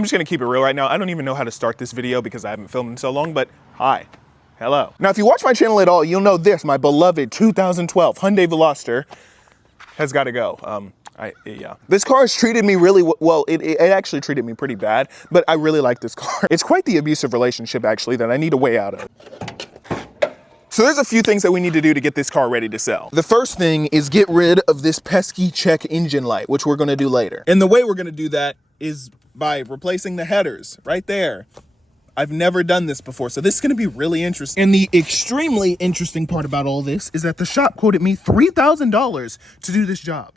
I'm just gonna keep it real right now. I don't even know how to start this video because I haven't filmed in so long, but hi, hello. Now, if you watch my channel at all, you'll know this, my beloved 2012 Hyundai Veloster has gotta go. Yeah. This car has treated me really well. It actually treated me pretty bad, but I really like this car. It's quite the abusive relationship, actually, that I need a way out of. So there's a few things that we need to do to get this car ready to sell. The first thing is get rid of this pesky check engine light, which we're gonna do later. And the way we're gonna do that is by replacing the headers right there. I've never done this before, so this is gonna be really interesting. And the extremely interesting part about all this is that the shop quoted me $3,000 to do this job.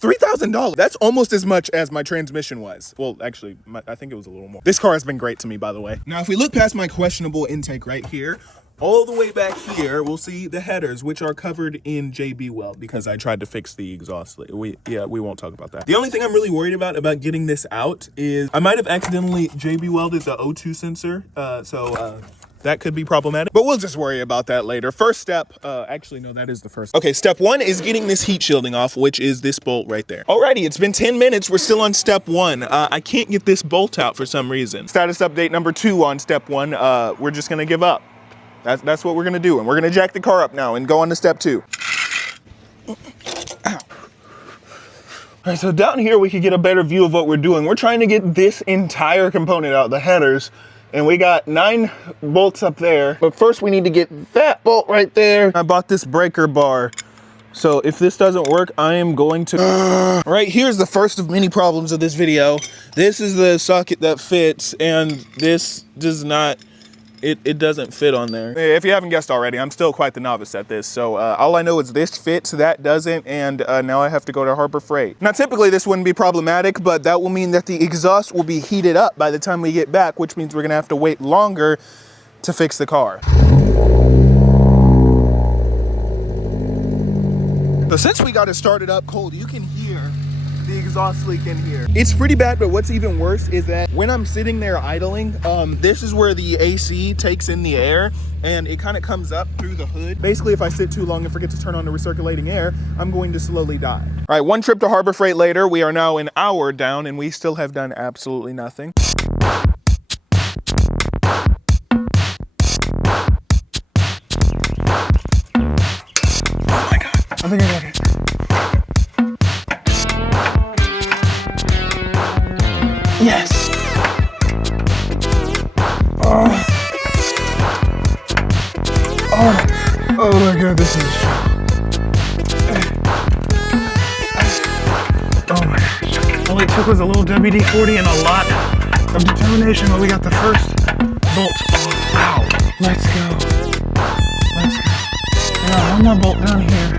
$3,000. That's almost as much as my transmission was. Well, actually, I think it was a little more. This car has been great to me, by the way. Now, if we look past my questionable intake right here, all the way back here, we'll see the headers, which are covered in JB Weld because I tried to fix the exhaust leak. We won't talk about that. The only thing I'm really worried about getting this out is I might have accidentally JB welded the O2 sensor, so that could be problematic, but we'll just worry about that later. First step, actually, no, that is the first. Okay, step one is getting this heat shielding off, which is this bolt right there. Alrighty, it's been 10 minutes. We're still on step one. I can't get this bolt out for some reason. Status update number 2 on step 1. We're just gonna give up. That's what we're gonna do, and we're gonna jack the car up now and go on to step 2. Ow. All right, so down here we could get a better view of what we're doing. We're trying to get this entire component out, the headers, and we got 9 bolts up there. But first we need to get that bolt right there. I bought this breaker bar. So if this doesn't work, I am going to... Right, here's the first of many problems of this video. This is the socket that fits, and this does not... It doesn't fit on there. If you haven't guessed already, I'm still quite the novice at this. So all I know is this fits, that doesn't, and now I have to go to Harbor Freight. Now, typically this wouldn't be problematic, but that will mean that the exhaust will be heated up by the time we get back, which means we're gonna have to wait longer to fix the car. So since we got it started up cold, you can hear the exhaust leak in here. It's pretty bad, but what's even worse is that when I'm sitting there idling, this is where the AC takes in the air and it kind of comes up through the hood. Basically, if I sit too long and forget to turn on the recirculating air, I'm going to slowly die. All right, one trip to Harbor Freight later, we are now an hour down and we still have done absolutely nothing. Oh my God, I think I got it. Yes. Oh my God, this is. Oh my gosh. All it took was a little WD-40 and a lot of determination, but we got the first bolt off. Ow. Let's go. Let's go. Now, one more bolt down here.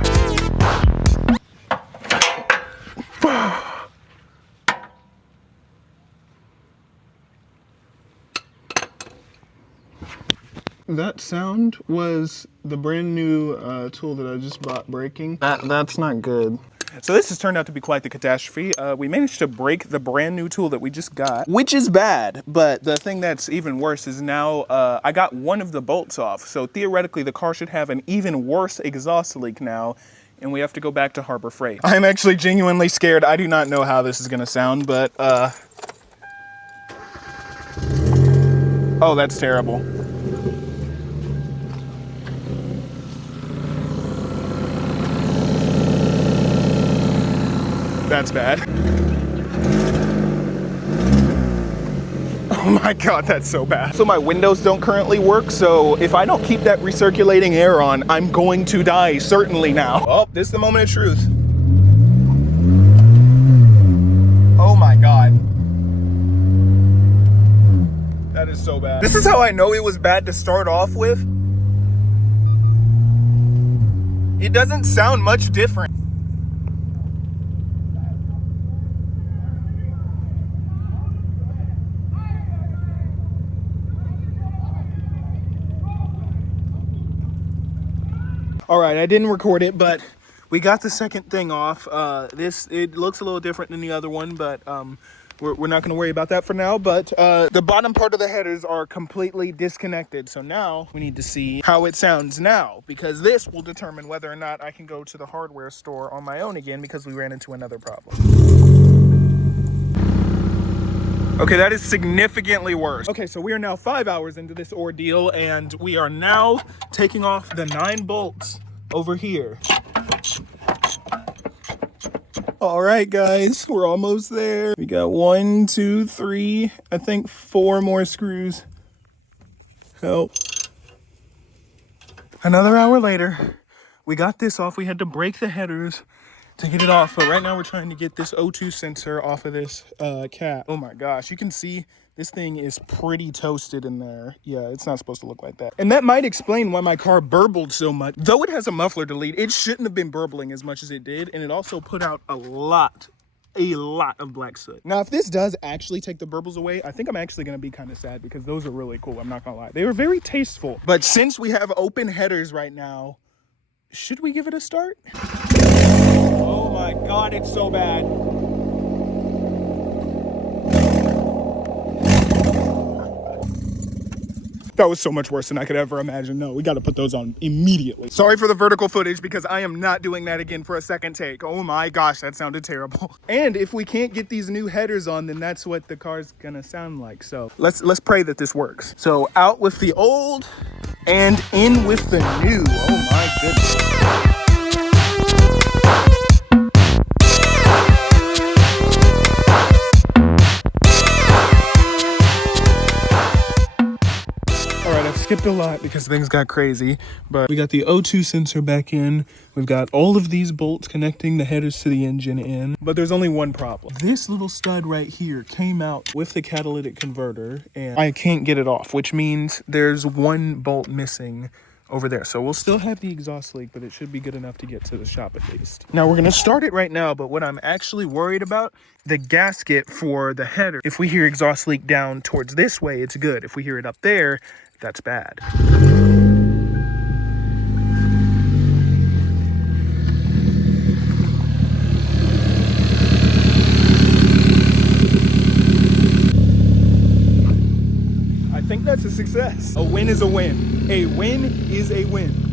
That sound was the brand new tool that I just bought breaking. That's not good. So this has turned out to be quite the catastrophe. We managed to break the brand new tool that we just got, which is bad, but the thing that's even worse is now I got one of the bolts off. So theoretically the car should have an even worse exhaust leak now, and we have to go back to Harbor Freight. I'm actually genuinely scared. I do not know how this is gonna sound, but oh, that's terrible. That's bad. Oh my God, that's so bad. So my windows don't currently work, so if I don't keep that recirculating air on, I'm going to die, certainly now. Oh, this is the moment of truth. Oh my God. That is so bad. This is how I know it was bad to start off with. It doesn't sound much different. All right, I didn't record it, but we got the second thing off. It looks a little different than the other one, but we're not gonna worry about that for now. But the bottom part of the headers are completely disconnected. So now we need to see how it sounds now, because this will determine whether or not I can go to the hardware store on my own again, because we ran into another problem. Okay, that is significantly worse. Okay, so we are now 5 hours into this ordeal, and we are now taking off the 9 bolts over here. All right, guys, we're almost there. We got 1, 2, 3, I think 4 more screws. Help. Another hour later, we got this off. We had to break the headers to get it off, but right now we're trying to get this O2 sensor off of this cap. Oh my gosh, you can see this thing is pretty toasted in there. Yeah, it's not supposed to look like that. And that might explain why my car burbled so much. Though it has a muffler delete, it shouldn't have been burbling as much as it did, and it also put out a lot of black soot. Now, if this does actually take the burbles away, I think I'm actually gonna be kind of sad because those are really cool, I'm not gonna lie. They were very tasteful. But since we have open headers right now, should we give it a start? Oh my God, it's so bad. That was so much worse than I could ever imagine. No, we got to put those on immediately. Sorry for the vertical footage because I am not doing that again for a second take. Oh my gosh, that sounded terrible. And if we can't get these new headers on, then that's what the car's gonna sound like. So let's pray that this works. So out with the old and in with the new. Oh my goodness. Skipped a lot because things got crazy, but we got the O2 sensor back in. We've got all of these bolts connecting the headers to the engine in, but there's only one problem. This little stud right here came out with the catalytic converter and I can't get it off, which means there's one bolt missing over there. So we'll still have the exhaust leak, but it should be good enough to get to the shop at least. Now we're gonna start it right now, but what I'm actually worried about, the gasket for the header. If we hear exhaust leak down towards this way, it's good. If we hear it up there, that's bad. I think that's a success. A win is a win. A win is a win.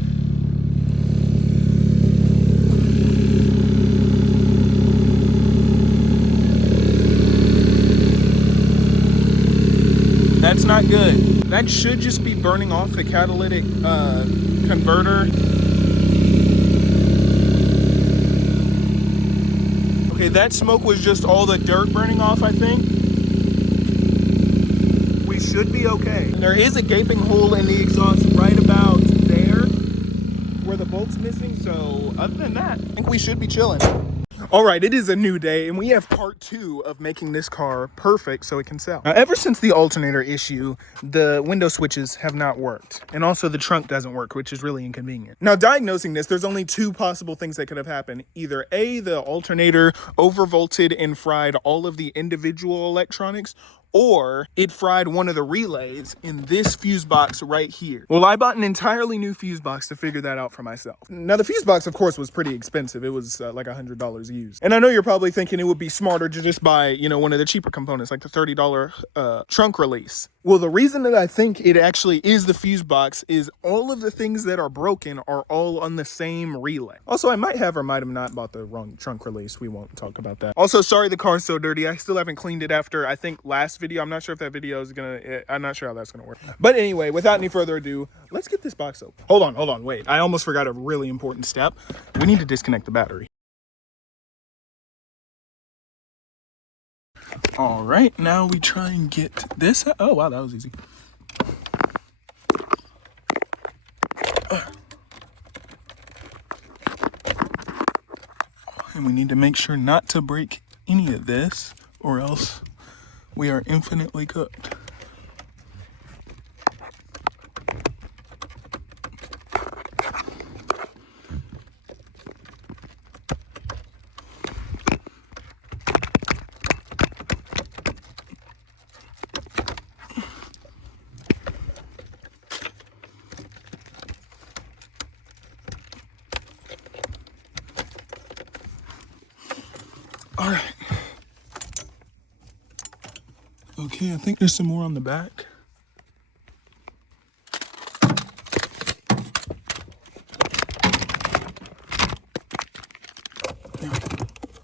That's not good. That should just be burning off the catalytic converter. Okay, that smoke was just all the dirt burning off, I think. We should be okay. And there is a gaping hole in the exhaust right about there where the bolt's missing, so other than that, I think we should be chilling. All right, it is a new day, and we have part 2 of making this car perfect so it can sell. Now, ever since the alternator issue, the window switches have not worked, and also the trunk doesn't work, which is really inconvenient. Now, diagnosing this, there's only 2 possible things that could have happened. Either A, the alternator overvolted and fried all of the individual electronics, or it fried one of the relays in this fuse box right here. Well, I bought an entirely new fuse box to figure that out for myself. Now, the fuse box, of course, was pretty expensive. It was like $100 used. And I know you're probably thinking it would be smarter to just buy, you know, one of the cheaper components, like the $30 trunk release. Well, the reason that I think it actually is the fuse box is all of the things that are broken are all on the same relay. Also, I might have or might have not bought the wrong trunk release. We won't talk about that. Also, sorry the car's so dirty. I still haven't cleaned it after, I think, last video. I'm not sure if that video is gonna, I'm not sure how that's gonna work. But anyway, without any further ado, let's get this box open. Hold on, wait. I almost forgot a really important step. We need to disconnect the battery. All right, now we try and get this. Oh, wow, that was easy. And we need to make sure not to break any of this, or else we are infinitely cooked. All right. Okay, I think there's some more on the back.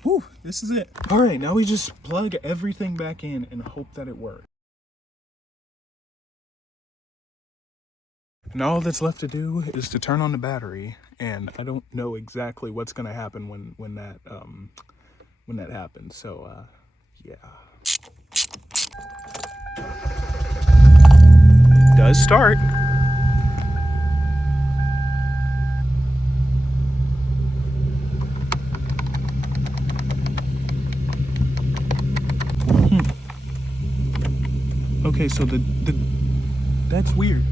Whew, This is it. All right, now we just plug everything back in and hope that it works. And all that's left to do is to turn on the battery, and I don't know exactly what's gonna happen when that happens. So yeah. It does start. Okay, so the that's weird.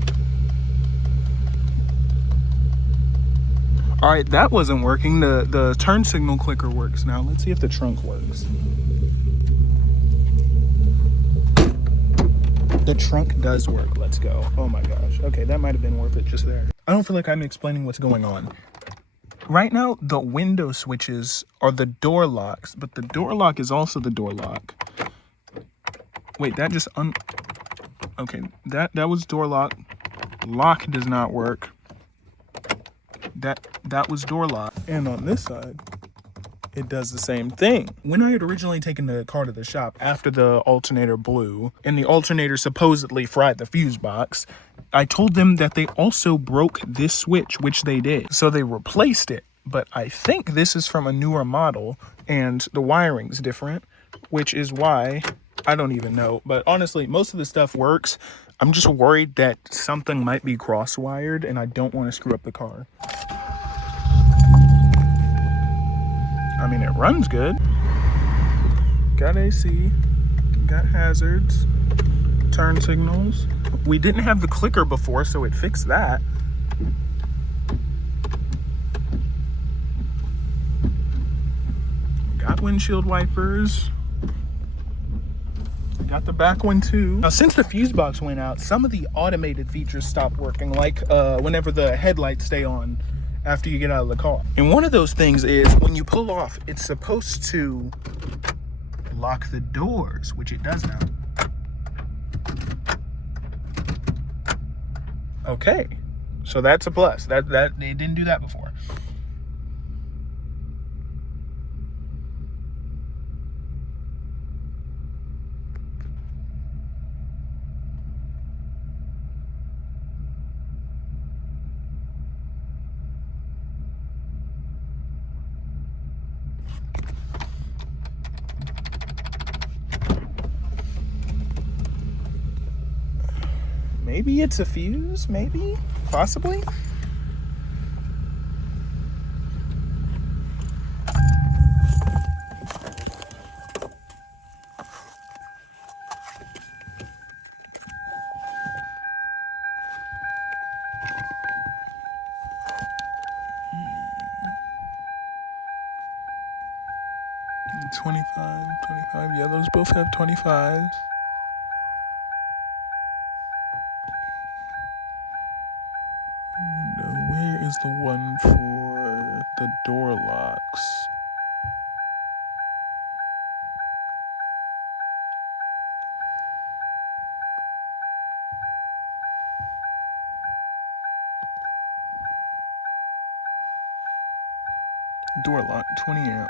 All right, that wasn't working. The turn signal clicker works now. Let's see if the trunk works. The trunk does work. Let's go. Oh my gosh. Okay, that might have been worth it just there. I don't feel like I'm explaining what's going on. Right now, the window switches are the door locks, but the door lock is also the door lock. Wait, that just okay, that was door lock. Lock does not work. That was door lock. And on this side, it does the same thing. When I had originally taken the car to the shop after the alternator blew and the alternator supposedly fried the fuse box, I told them that they also broke this switch, which they did. So they replaced it. But I think this is from a newer model and the wiring's different, which is why I don't even know. But honestly, most of the stuff works. I'm just worried that something might be cross-wired and I don't want to screw up the car. I mean, it runs good. Got AC, got hazards, turn signals. We didn't have the clicker before, so it fixed that. Got windshield wipers. Got the back one too. Now, since the fuse box went out, some of the automated features stopped working, like whenever the headlights stay on after you get out of the car. And one of those things is when you pull off, it's supposed to lock the doors, which it does now. Okay, so that's a plus. That they didn't do that before. Maybe it's a fuse, maybe, possibly. Hmm. 25, 25, yeah, those both have 25s. Where is the one for the door locks? Door lock, 20 amp.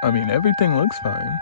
I mean, everything looks fine.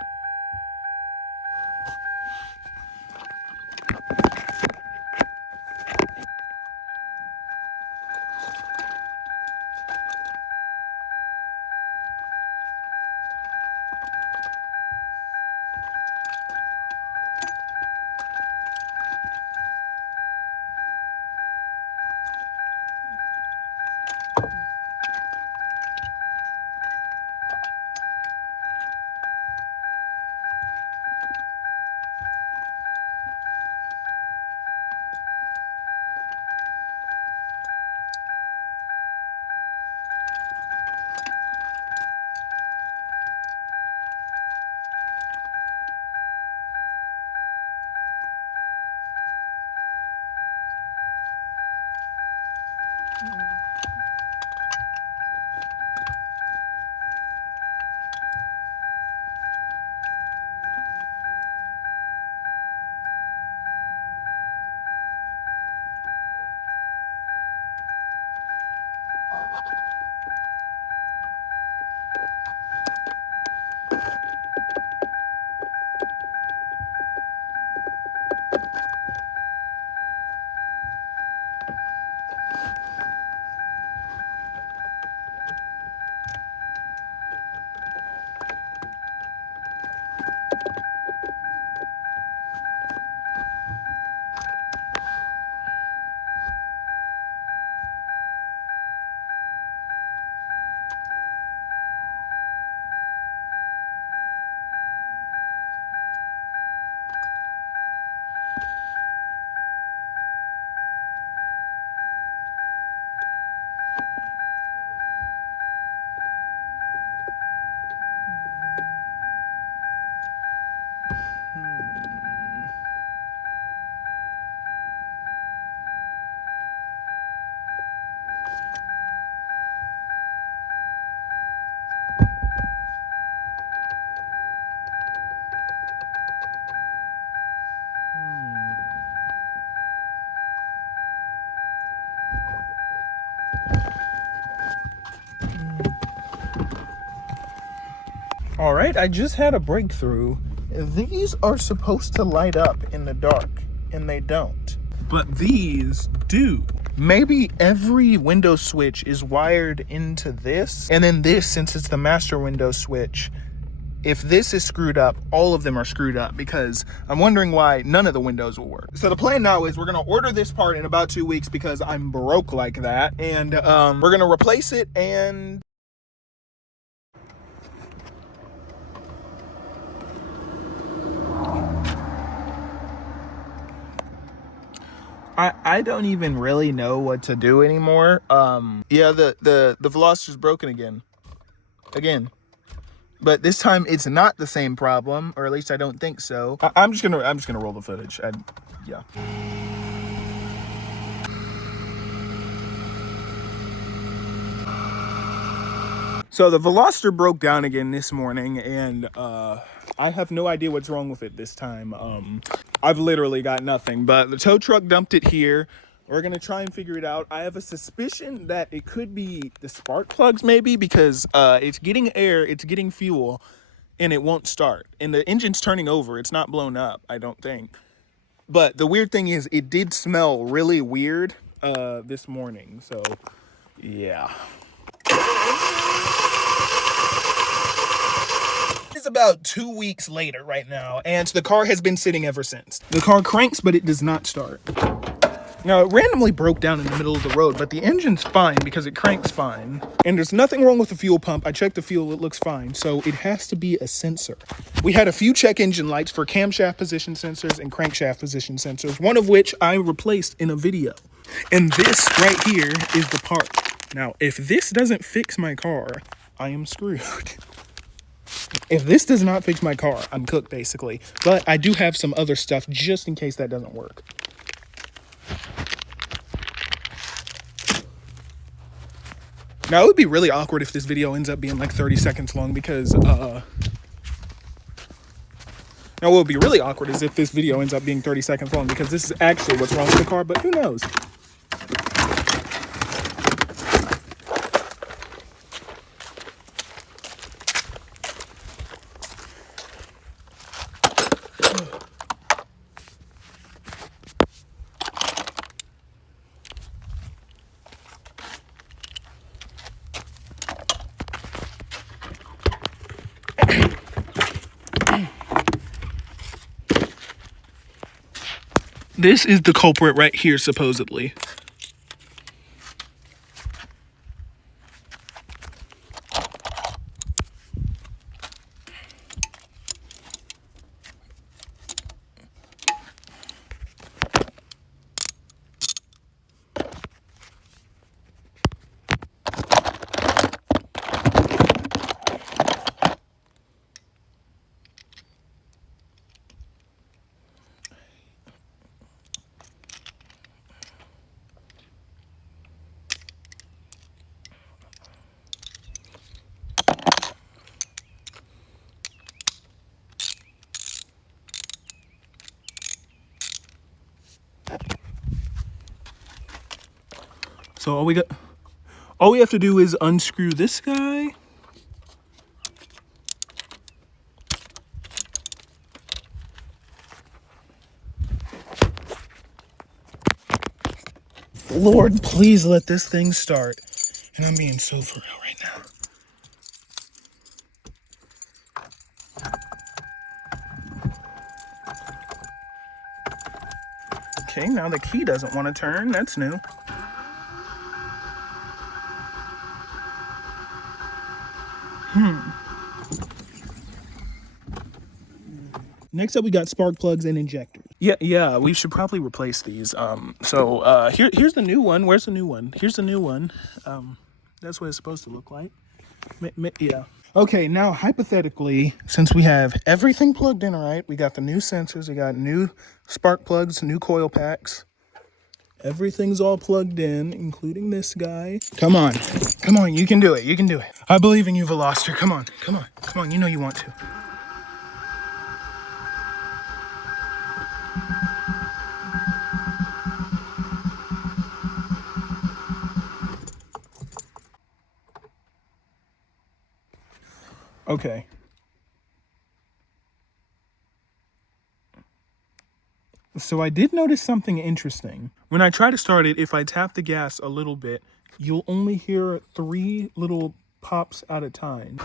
All right, I just had a breakthrough. These are supposed to light up in the dark, and they don't. But these do. Maybe every window switch is wired into this, and then this, since it's the master window switch, if this is screwed up, all of them are screwed up, because I'm wondering why none of the windows will work. So the plan now is we're gonna order this part in about 2 weeks because I'm broke like that, and we're gonna replace it. And I don't even really know what to do anymore. Yeah, the Veloster's broken again. But this time it's not the same problem, or at least I don't think so. I'm just gonna roll the footage. Yeah. So the Veloster broke down again this morning, and I have no idea what's wrong with it this time. I've literally got nothing, but the tow truck dumped it here. We're gonna try and figure it out. I have a suspicion that it could be the spark plugs, maybe, because it's getting air, it's getting fuel, and it won't start. And the engine's turning over. It's not blown up, I don't think. But the weird thing is, it did smell really weird this morning. So, yeah. It's about 2 weeks later right now, and the car has been sitting ever since. The car cranks, but it does not start. Now, it randomly broke down in the middle of the road, but the engine's fine because it cranks fine. And there's nothing wrong with the fuel pump. I checked the fuel, it looks fine. So it has to be a sensor. We had a few check engine lights for camshaft position sensors and crankshaft position sensors, one of which I replaced in a video. And this right here is the part. Now, if this doesn't fix my car, I am screwed. If this does not fix my car, I'm cooked, basically. But I do have some other stuff just in case that doesn't work. Now, it would be really awkward if this video ends up being like 30 seconds long because, now what would be really awkward is if this video ends up being 30 seconds long because this is actually what's wrong with the car, but who knows? This is the culprit right here, supposedly. So all we have to do is unscrew this guy. Lord, please let this thing start. And I'm being so for real right now. Okay, now the key doesn't want to turn. That's new. Next up, we got spark plugs and injectors. Yeah, we should probably replace these. Here's the new one. Where's the new one? Here's the new one. That's what it's supposed to look like. Yeah. Okay, now hypothetically, since we have everything plugged in, all right, we got the new sensors, we got new spark plugs, new coil packs. Everything's all plugged in, including this guy. Come on, you can do it, you can do it. I believe in you, Veloster. Come on, you know you want to. Okay, So I did notice something interesting. When I try to start it, if I tap the gas a little bit, you'll only hear 3 little pops at a time.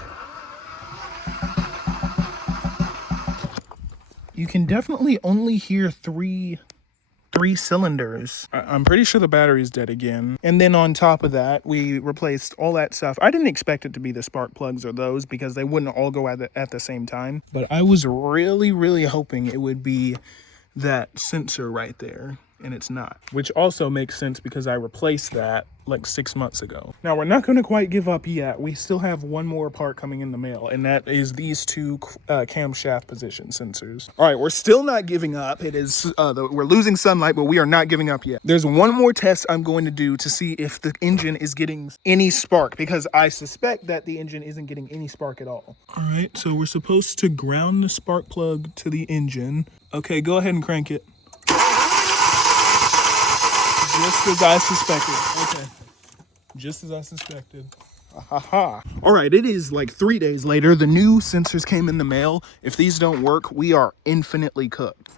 You can definitely only hear three cylinders. I'm pretty sure the battery's dead again. And then on top of that, we replaced all that stuff. I didn't expect it to be the spark plugs or those because they wouldn't all go at the same time. But I was really, really hoping it would be that sensor right there, and it's not, which also makes sense because I replaced that like 6 months ago. Now we're not going to quite give up yet. We still have one more part coming in the mail, and that is these 2 camshaft position sensors. All right, we're still not giving up. It is we're losing sunlight, but we are not giving up yet. There's one more test I'm going to do to see if the engine is getting any spark, because I suspect that the engine isn't getting any spark at all. All right, so we're supposed to ground the spark plug to the engine. Okay, go ahead and crank it. Just as I suspected. Okay. Just as I suspected. Ha. All right, it is like 3 days later. The new sensors came in the mail. If these don't work, we are infinitely cooked.